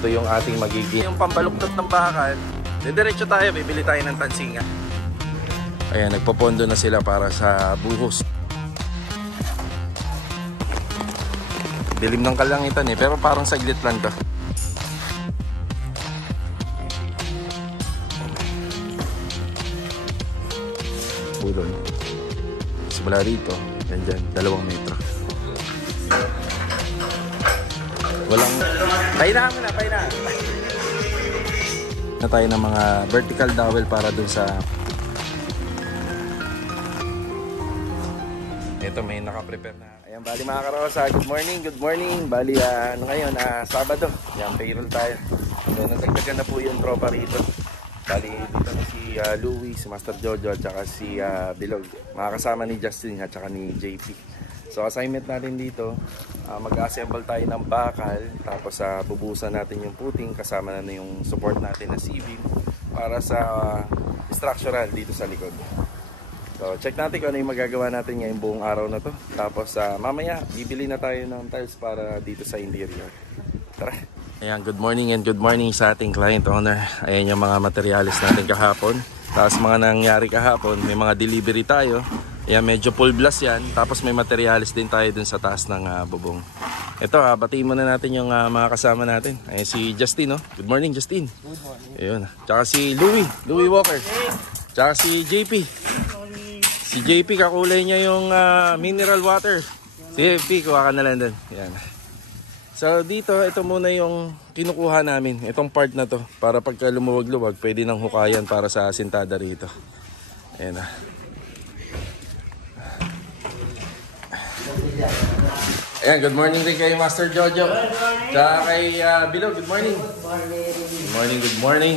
Ito yung ating magiging yung pambaluktot ng bakal. Diretso tayo, bibili tayo ng tansinga. Ayan, nagpapondo na sila para sa buhos. Dilim ng kalangitan eh, pero parang saglit lang to. Bulon. Simula rito, yan dyan, 2 metro. Walang... Pahinaan mo na, pahinaan. Na tayo ng mga vertical dowel para dun sa... Ito may naka-prepare na. Ayan, bali mga karosa, good morning, good morning. Bali, ano ngayon, Sabado. Ayan, payroll tayo. Ayan, nagdagdagan na po yung tropa rito. Bali, dito na si Louie, si Master Jojo, at saka si Bilog. Makakasama ni Justin at saka ni JP. So, assignment natin dito, mag-assemble tayo ng bakal. Tapos, bubusan natin yung puting. Kasama na yung support natin na C-beam para sa structural dito sa likod. So, check natin kung ano yung magagawa natin ngayong buong araw na to. Tapos, mamaya, bibili na tayo ng tiles para dito sa interior. Tara! Ayan, good morning and good morning sa ating client owner. Ayan yung mga materials natin kahapon. Tapos, mga nangyari kahapon, may mga delivery tayo. Ayan, medyo full blast yan. Tapos, may materials din tayo dun sa taas ng bubong. Ito, batiin muna natin yung mga kasama natin. Ayan, si Justin, no? Good morning, Justin. Good morning. Ayun. Tsaka si Louie Walker. Tsaka si JP. Si JP, kakulay niya yung mineral water. Si JP, kuha ka na lang dun. Yan. So dito, ito muna yung kinukuha namin. Itong part na to. Para pagka lumuwag-luwag, pwede nang hukayan para sa sintada rito. Ayan na. Ayan, good morning rin kay Master Jojo. Tsaka kay Bilog, good morning. Good morning, good morning.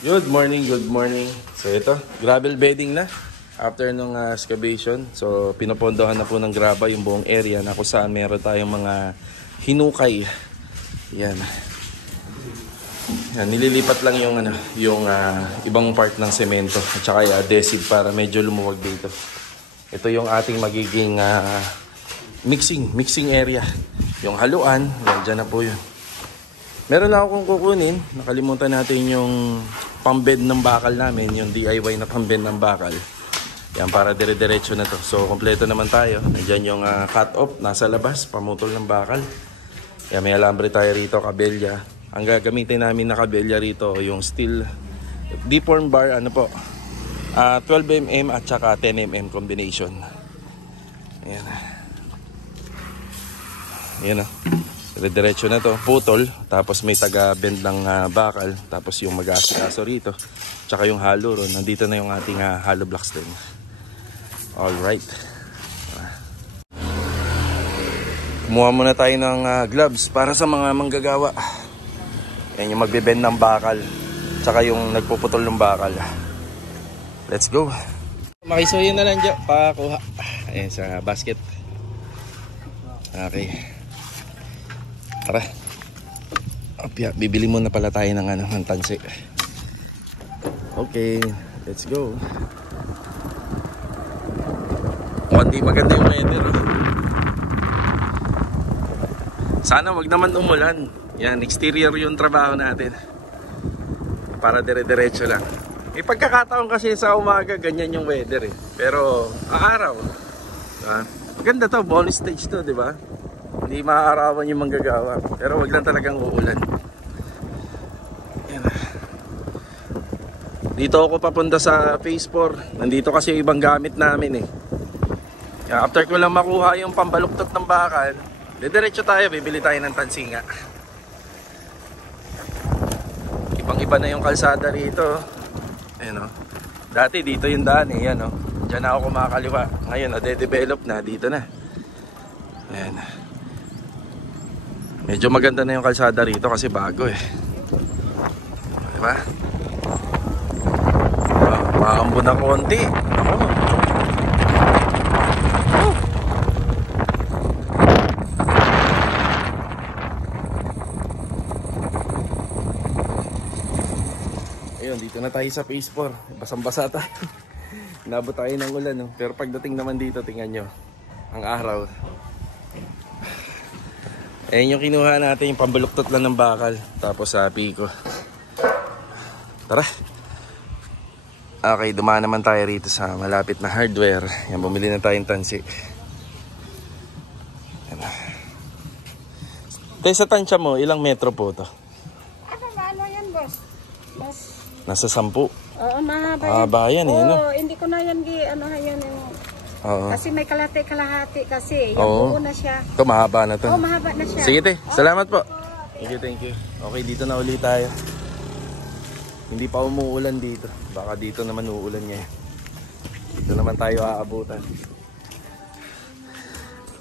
Good morning, good morning. So ito, gravel bedding na. After nung excavation, so pinapondohan na po ng graba yung buong area na kung saan meron tayong mga hinukay. Yan. Yan, nililipat lang yung ibang part ng semento at saka adhesive para medyo lumuwag dito. Ito yung ating magiging mixing area. Yung haluan, yan dyan na po yun. Meron na akong kukunin. Nakalimutan natin yung pambed ng bakal namin, yung DIY na pambed ng bakal. Yan, para dire-diretso na to. So, kompleto naman tayo. Nandiyan yung cut-off, nasa labas, pamutol ng bakal. Yan, may alambre tayo rito, kabelya. Ang gagamitin namin na kabelya rito, yung steel deform bar, 12mm at saka 10mm combination. Yan. Yan o. Dire-diretso na to. Putol. Tapos may taga-bend ng bakal. Tapos yung mag-asikaso rito. Tsaka yung hollow ron. Nandito na yung ating hollow blocks din. Alright. Kumuha muna tayo ng gloves para sa mga manggagawa. Yan yung magbe-bend ng bakal. Tsaka yung nagpuputol ng bakal. Let's go. Makisuyo na lang dyan. Pakuha. Ayan sa basket. Okay. Tara. Opya, bibili muna pala tayo ng tansi. Okay. Let's go. Hindi maganda yung weather. Sana wag naman umulan. Yan, exterior yung trabaho natin. Para dire-diretso lang. May pagkakataon kasi sa umaga ganyan yung weather eh. Pero araw. Maganda to, bonus stage to, di ba? Hindi maaarawan yung manggagawa. Pero wag lang talagang uulan. Yan. Dito ako papunta sa phase 4. Nandito kasi yung ibang gamit namin eh. After ko lang makuha yung pambaluktot ng bakal, diretso tayo, bibili tayo ng tansinga. Ibang-iba na yung kalsada rito. Ayan o. Dati dito yung daan eh, yan o. Diyan na ako kumakaliwa. Ngayon, de-develop na, dito na. Ayan. Medyo maganda na yung kalsada rito kasi bago eh. Diba? Maambo na konti. Dito na tayo sa phase 4. Basang-basa tayo. Inabot tayo ng ulan, no? Pero pagdating naman dito, tingnan nyo ang araw. Ayan yung kinuha natin, yung pambuluktot lang ng bakal. Tapos sa piko. Tara. Okay, dumaan naman tayo rito sa malapit na hardware. Yan, bumili na tayong tansi. Tayo sa tansya mo, ilang metro po to? Ano yan, boss? Nasa 10. Oo, mahaba yan. Mahaba yan eh, no? Oo, hindi ko na yan yan. Oo. Kasi may kalahati kasi. Yung Oo. buo na siya. Ito, mahaba na to. Oo, mahaba na siya. Sige, te. Salamat po. Thank you. Okay, dito na ulit tayo. Hindi pa umuulan dito. Baka dito naman uulan ngayon. Dito naman tayo aabutan.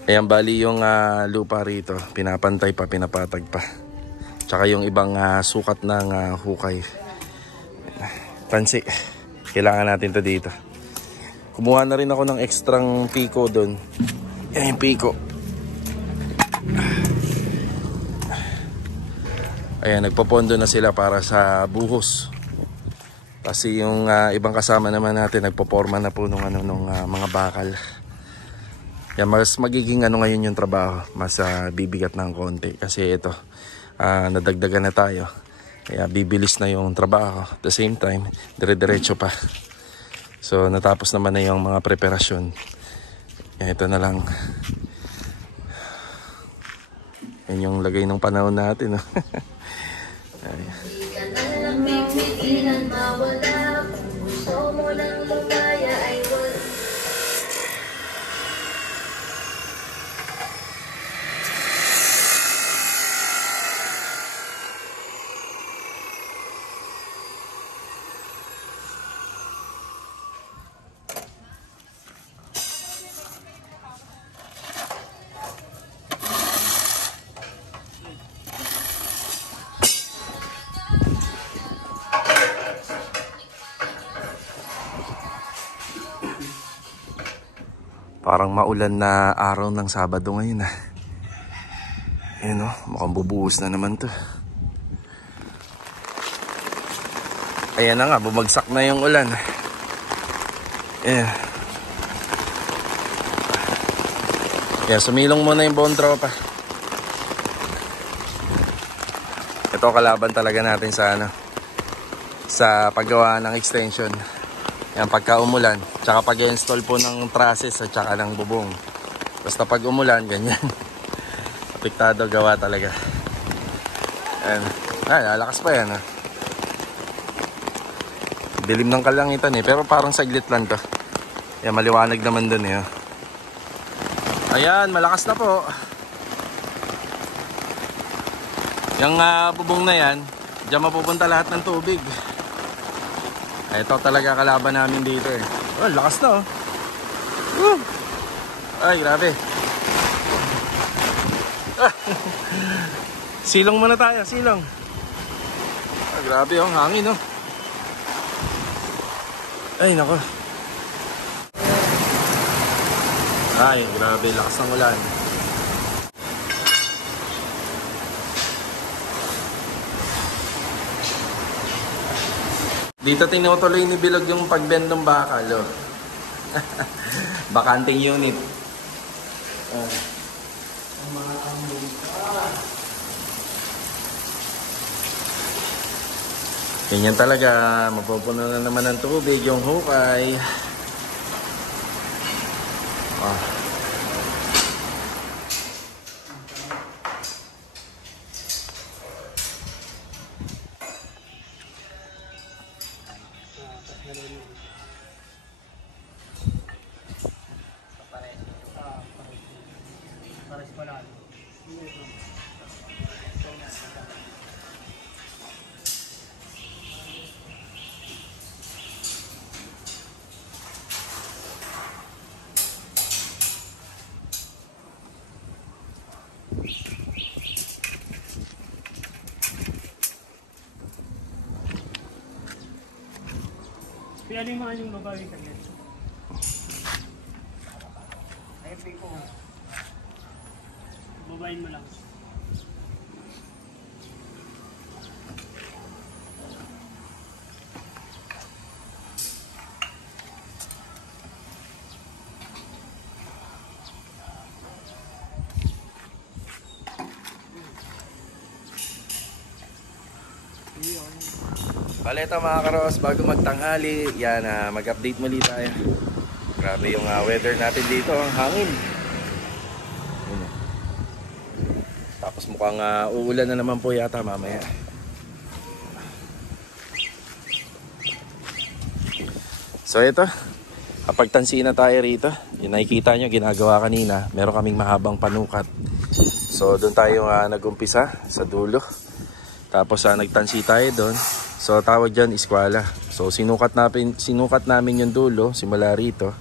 Ayan, bali yung lupa rito. Pinapantay pa, pinapatag pa. Tsaka yung ibang sukat ng hukay. Tansi. Kailangan natin to dito. Kumuha na rin ako ng ekstrang piko doon. Yan yung piko. Ayan, nagpapondo na sila para sa buhos. Kasi yung ibang kasama naman natin nagpoporma na po nung mga bakal. Yan, mas magiging ngayon yung trabaho. Mas bibigat ng konti. Kasi ito, nadagdagan na tayo. Kaya bibilis na yung trabaho. At the same time, dire-diretso pa. So natapos naman na yung mga preparasyon. Yan, ito na lang. Yan yung lagay ng panahon natin. Parang maulan na araw ng Sabado ngayon. Ayan o, mukhang bubuhos na naman to. Ayan na nga, bumagsak na yung ulan. Ayan. Ayan, sumilong muna yung buong tropa. Ito kalaban talaga natin sa paggawa ng extension. Yan, pagka umulan, tsaka pag-install po ng trusses at tsaka ng bubong. Basta pag umulan, ganyan. Apektado gawa talaga. Ayan. Lalakas pa yan. Dilim ng kalangitan pero parang saglit lang to. Yan, maliwanag naman dun Ayan, malakas na po. Yung bubong na yan, diyan mapupunta lahat ng tubig. Ito talaga kalaban namin dito Oh, lakas na Ay, grabe. Silong muna tayo, silong. Grabe hangin Ay, nako. Ay, grabe, lakas ng ulan. Dito tinutuloy ni Bilog yung pagbend ng bakal, Bakanting unit. Ganyan talaga, mapupuno na naman ng tubig yung hukay. Kaya limaan yung babae kanya. Ayun po. Babayin mo lang. Bale ito mga karos, bago magtanghali, yan, mag-update muli tayo. Grabe yung weather natin dito, ang hangin. Yun. Tapos mukhang uulan na naman po yata mamaya. So ito, kapag tansiin na tayo rito, yung nakikita nyo, ginagawa kanina, meron kaming mahabang panukat. So doon tayo nag-umpisa sa dulo. Tapos nagtansi tayo doon. So tawag dyan iskwala. So sinukat namin yung dulo, simula rito.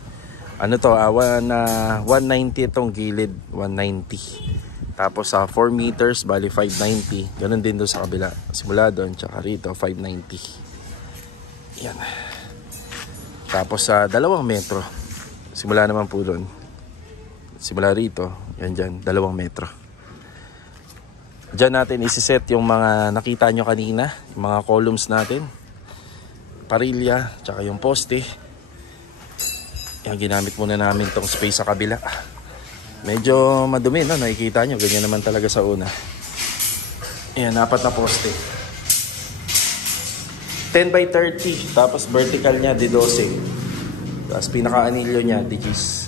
Ano to, 190 itong gilid, 190. Tapos 4 meters, bali 590. Ganun din doon sa kabila. Simula doon, tsaka rito, 590. Yan. Tapos 2 metro. Simula naman po doon. Simula rito, yan dyan, 2 metro. Diyan natin isiset yung mga nakita nyo kanina, yung mga columns natin, parilya, tsaka yung poste. Yan, ginamit muna namin tong space sa kabila. Medyo madumi, no? Nakikita nyo, ganyan naman talaga sa una. Yan, 4 na poste. 10 by 30, tapos vertical niya, di 12. Tapos pinaka-anilyo niya, di 10.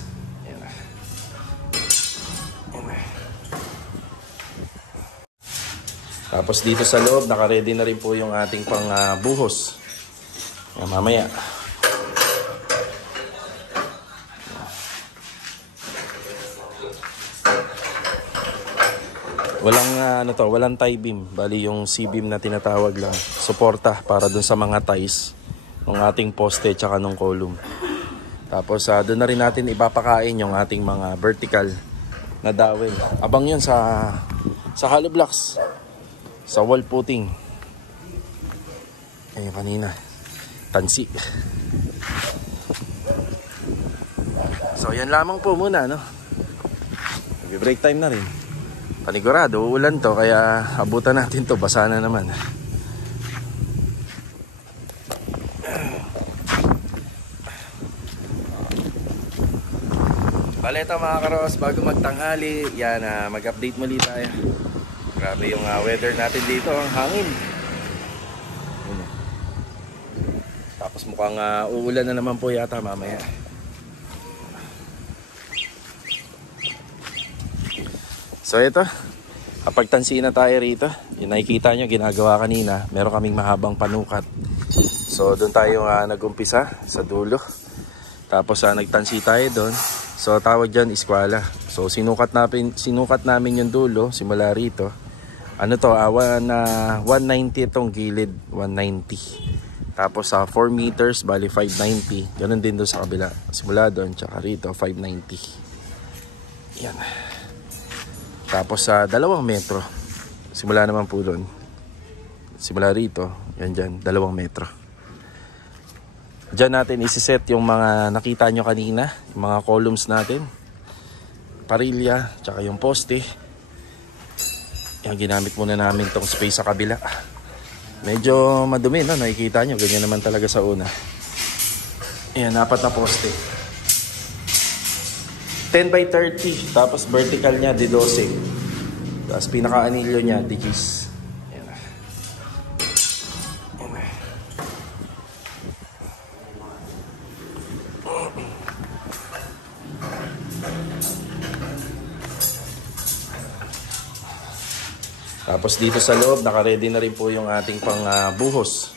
Tapos dito sa loob, naka-ready na rin po yung ating pang buhos. Yan, mamaya. Walang tie beam. Bali yung C-beam na tinatawag lang. Suporta para dun sa mga ties ng ating poste tsaka ng column. Tapos doon na rin natin ipapakain yung ating mga vertical na dowel. Abang yun sa hollow blocks. Sa wall footing. Ayun kanina. Tansi. So yan lamang po muna, no? Mag-break time na rin. Panigurado, uulan to, kaya abutan natin to. Basa na naman. Bale ito mga karos, bago magtanghali, yan, mag-update muli tayo. Grabe yung weather natin dito, ang hangin. Yun. Tapos mukhang uulan na naman po yata mamaya. So ito, kapag tansiin na tayo rito, yung nakikita nyo, ginagawa kanina, meron kaming mahabang panukat. So doon tayo nag-umpisa sa dulo. Tapos nagtansi tayo doon. So tawag dyan iskwala. So sinukat namin yung dulo, simula rito. Ano to, 190 itong gilid, 190. Tapos 4 meters, bali 590. Ganun din doon sa kabila. Simula doon, tsaka rito, 590. Yan. Tapos 2 metro. Simula naman po doon. Simula rito, yan dyan, 2 metro. Diyan natin isiset yung mga nakita nyo kanina, yung mga columns natin. Parilya, tsaka yung poste. Yan, ginamit muna namin tong space sa kabila. Medyo madumi, no? Nakikita nyo, ganyan naman talaga sa una. Yan, 4 na poste. 10 by 30, tapos vertical niya, di 12. Tapos pinaka-anilyo niya, di 10. Tapos dito sa loob, naka-ready na rin po yung ating pang buhos.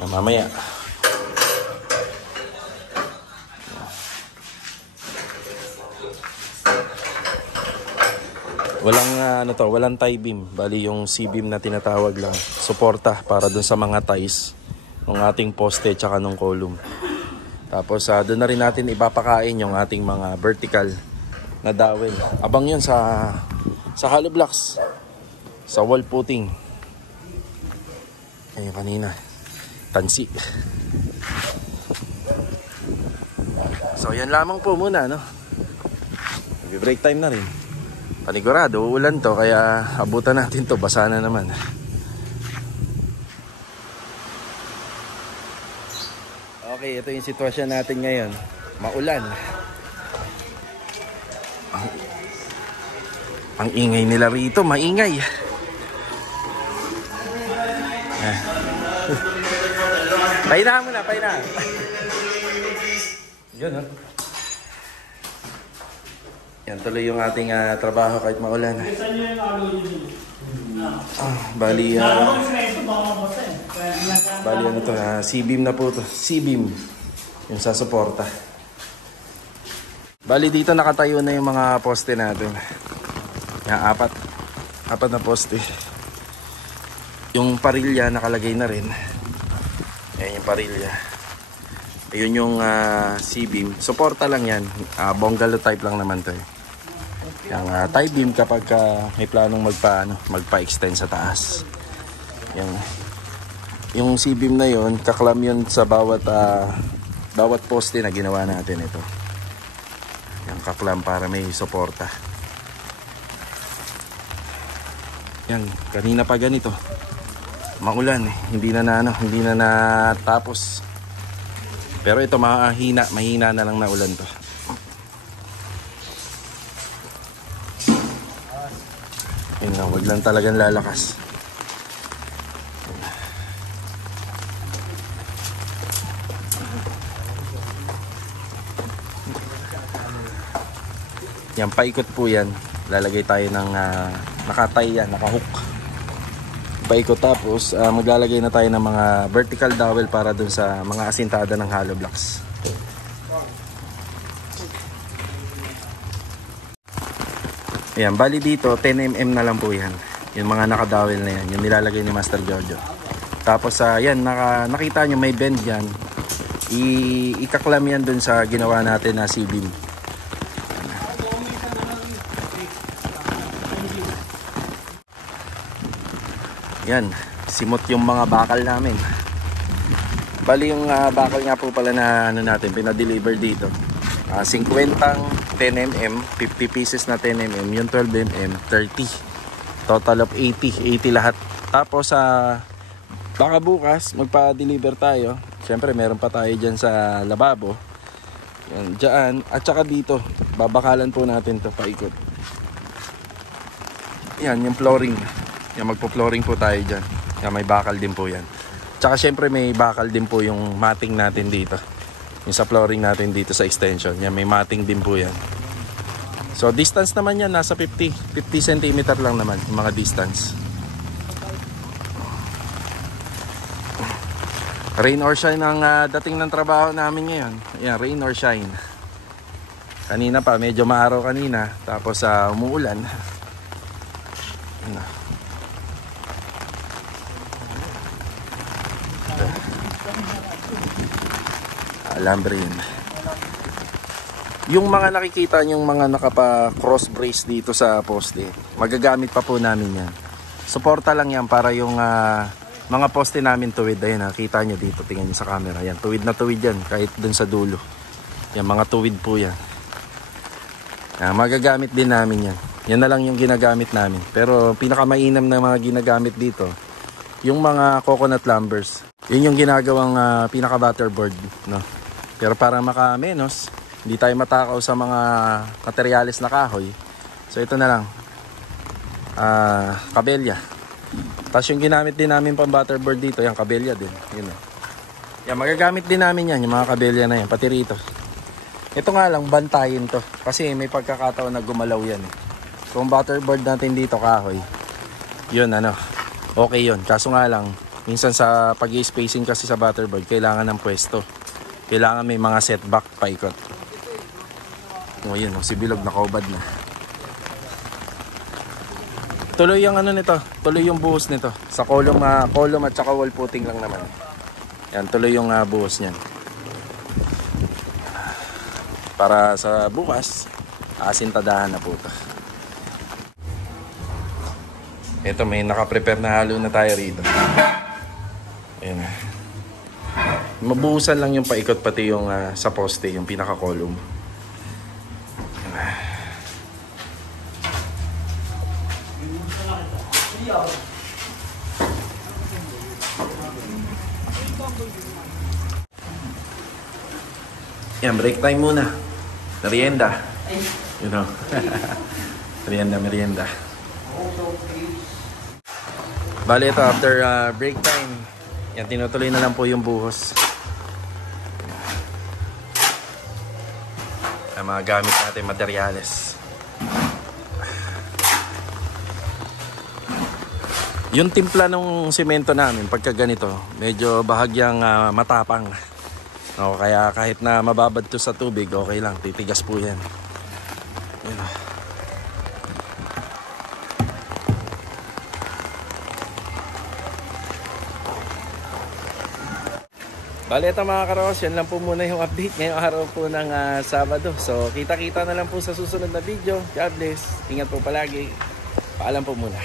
Yan, mamaya. Walang tie beam. Bali yung C-beam na tinatawag lang. Suporta para dun sa mga ties ng ating poste tsaka ng column. Tapos doon na rin natin ipapakain yung ating mga vertical na dowel. Abang yun sa hollow blocks. Sa wall footing. Ayun kanina. Tansi. So yan lamang po muna, no? Mag-break time na rin. Panigurado, uulan to, kaya abutan natin to. Basa na naman. Okay, ito yung sitwasyon natin ngayon. Maulan. Ang ingay nila rito, maingay. Pahinaan mo na, pahinaan. Yun, ha? Yan, tuloy yung ating trabaho kahit maulan. Saan nyo yung alo nyo dito? Bali, Lalo ko yung ito, baka mabasa eh. bali ano to, C-beam na po to. C-beam. Yung sa suporta. Bali dito nakatayo na yung mga poste natin. Yan, apat na poste. Yung parilya nakalagay na rin. Yan yung parilya. Ayun yung C-beam. Suporta lang yan. Bungalow type lang naman to eh. Yung tie beam kapag may planong magpa-extend sa taas. Yung C-beam na yon, kaklam yun sa bawat poste na ginawa natin ito. Yung kaklam para may suporta. Yan, kanina pa ganito. Maulan eh. Hindi na natapos. Pero ito mahina na lang na ulan to. Yun lang, wag lang talagang lalakas. Yan, paikot po yan. Lalagay tayo ng nakatay yan, nakahook. Paikot tapos maglalagay na tayo ng mga vertical dowel para dun sa mga asintada ng hollow blocks. Ayan, bali dito 10mm na lang po yan. Yung mga nakadowel na yan, yung nilalagay ni Master Jojo. Tapos yan, nakita nyo may bend yan. Ikaklam yan dun sa ginawa natin na C-beam. Yan, simot yung mga bakal namin. Bali yung bakal nga po pala na natin, pinadeliver dito. 50 10mm, 50 pieces na 10mm, yung 12mm, 30. Total of 80 lahat. Tapos baka bukas magpa-deliver tayo. Siyempre meron pa tayo dyan sa lababo. Yan, dyan. At saka dito, babakalan po natin to paikot. Yan, yung flooring. Yan, magpo-flooring po tayo dyan. Yan, may bakal din po yan. Tsaka syempre may bakal din po yung matting natin dito. Yung sa flooring natin dito sa extension. Yan, may matting din po yan. So distance naman yan, nasa 50 cm lang naman yung mga distance. Rain or shine ang dating ng trabaho namin ngayon. Yan, rain or shine. Kanina pa, medyo maaraw kanina. Tapos umuulan. Ano. Alambre yun. Yung mga nakikita yung mga nakapa-cross brace dito sa poste, magagamit pa po namin yan. Suporta lang yan para yung mga poste namin tuwid. Ayun, nakita nyo dito, tingnan nyo sa camera. Yan, tuwid na tuwid yan, kahit dun sa dulo. Yan, mga tuwid po yan. Magagamit din namin yan. Yan na lang yung ginagamit namin. Pero pinakamainam na mga ginagamit dito, yung mga coconut lumbers. Yun yung ginagawang pinaka-butterboard, no? Pero para maka-menos, hindi tayo matakaw sa mga materyales na kahoy. So ito na lang. Kabelya. Tapos yung ginamit din namin pang butterboard dito, yung kabelya din. Yun. Yan, magagamit din namin yan, yung mga kabelya na yan, pati rito. Ito nga lang, bantayin to. Kasi may pagkakataon na gumalaw yan. Kung butterboard natin dito, kahoy, yun okay yun. Kaso nga lang, minsan sa pag-i-spacing kasi sa butterboard, kailangan ng pwesto. Kailangan may mga setback paikot. O yun, si Bilog nakaubad na. Tuloy yung nito, tuloy yung buhos nito. Sa column at saka wall footing lang naman. Yan, tuloy yung buhos niyan. Para sa bukas, asintadahan na po ito. Ito, may nakaprepare na halo na tayo rito. Ayan. Mabuhusan lang yung paikot pati yung sa poste, yung pinaka-column. Yan, break time muna. Merienda. You know. Merienda. Bali ito, after break time, yan, tinutuloy na lang po yung buhos. Ang mga gamit natin, materyales. Yung timpla ng simento namin, pagka ganito, medyo bahagyang matapang. O, kaya kahit na mababad to sa tubig, okay lang, titigas po yan. Yun. Bale, ito mga karos, yan lang po muna yung update ngayong araw po ng Sabado. So, kita-kita na lang po sa susunod na video. God bless. Ingat po palagi. Paalam po muna.